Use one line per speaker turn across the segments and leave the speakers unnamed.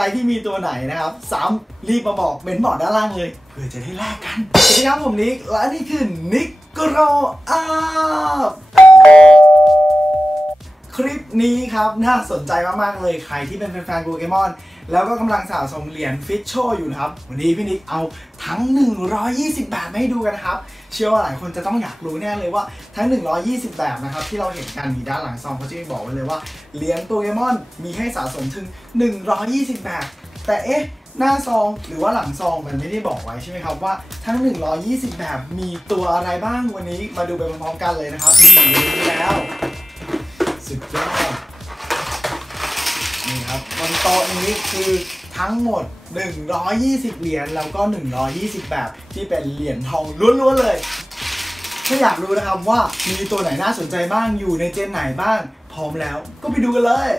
รที่มีตัวไหนนะครับซ้ำรีบมาบอกเมนบอกด้านล่างเลย เพื่อจะได้แลกกัน สวัสดีครับผมนิก และนี่คือนิกโกรอาบ นี้ครับน่าสนใจมากๆเลยใครที่เป็นแฟนๆโปเกมอนแล้วก็กำลังสะสมเหรียญฟิชโชอยู่นะครับ วันนี้พี่นิกเอาทั้ง 120 แบบมาให้ดูกันนะครับ เชื่อว่าหลายคนจะต้องอยากรู้แน่เลยว่าทั้ง 120 แบบนะครับ ที่เราเห็นกันมีด้านหลังซองเขาจะมีบอกไว้เลยว่าเหรียญโปเกมอนมีให้สะสมถึง 120 แบบ แต่เอ๊ะหน้าซองหรือว่าหลังซองมันไม่ได้บอกไว้ใช่ไหมครับว่าทั้ง 120 แบบมีตัวอะไรบ้างวันนี้มาดูไปพร้อมๆกันเลยนะครับมีอยู่แล้ว สุดยอดนี่ครับบนโต๊ะนี้คือทั้งหมด 120 เหรียญแล้วก็ 120 แบบที่เป็นเหรียญทองล้วนๆเลยถ้าอยากรู้นะครับว่ามีตัวไหนน่าสนใจบ้างอยู่ในเจนไหนบ้าง พร้อมแล้วก็ไปดูกันเลย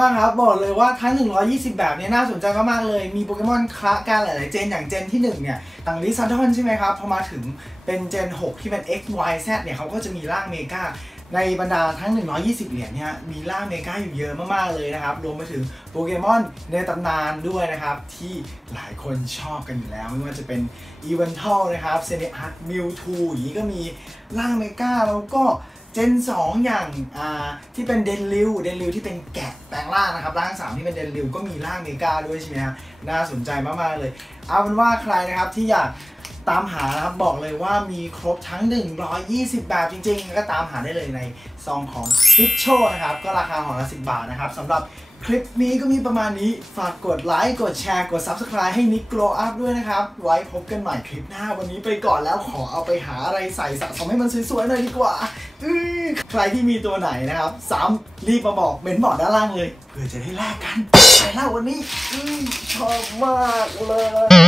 บ้างครับบอกเลยว่าทั้ง 120 แบบนี้น่าสนใจมากๆเลย มีโปเกมอนคละกันหลายๆเจนอย่างเจนที่ 1 เนี่ยต่างลิซาดอนใช่ไหมครับ พอมาถึงเป็นเจน 6 ที่เป็น X Y Z เนี่ยเขาก็จะมีร่างเมกาในบรรดาทั้ง 120 เหรียญเนี่ยมีร่างเมกาอยู่เยอะมาก ๆ เลยนะครับ รวมไปถึงโปเกมอนในตำนานด้วยนะครับ ที่หลายคนชอบกันอยู่แล้ว ไม่ว่าจะเป็นอีเวนทัลนะครับเซเนอาร์ตมิวทูอย่างนี้ก็มีร่างเมกาแล้วก็ เจน 2 อย่างที่เป็นเดนลิวเดนลิวที่เป็นแกะแปลงร่างนะครับร่าง3ที่เป็นเดนลิวก็มีร่างเมกาด้วยใช่ไหมฮะน่าสนใจมากๆเลย เอาเป็นว่าใครนะครับที่อยาก ตามหานะครับบอกเลยว่ามีครบทั้ง 120 แบบจริงๆ ก็ตามหาได้เลยในซองของ f i t c h o นะครับ ก็ราคาห่อละ10 บาทนะครับสำหรับคลิปนี้ก็มีประมาณนี้ ฝากกดไลค์ กดแชร์ กด Subscribe ให้นิก Grow Up ด้วยนะครับ ไว้พบกันใหม่คลิปหน้า วันนี้ไปก่อนแล้วขอเอาไปหาอะไรใส่สะสมให้มันสวยๆหน่อยดีกว่าอืใครที่มีตัวไหนนะครับซ้ำรีบมาบอกเมนบอกด้านล่างเลย เพื่อจะได้แลกกัน ไปแล้ววันนี้อชอบมากเลย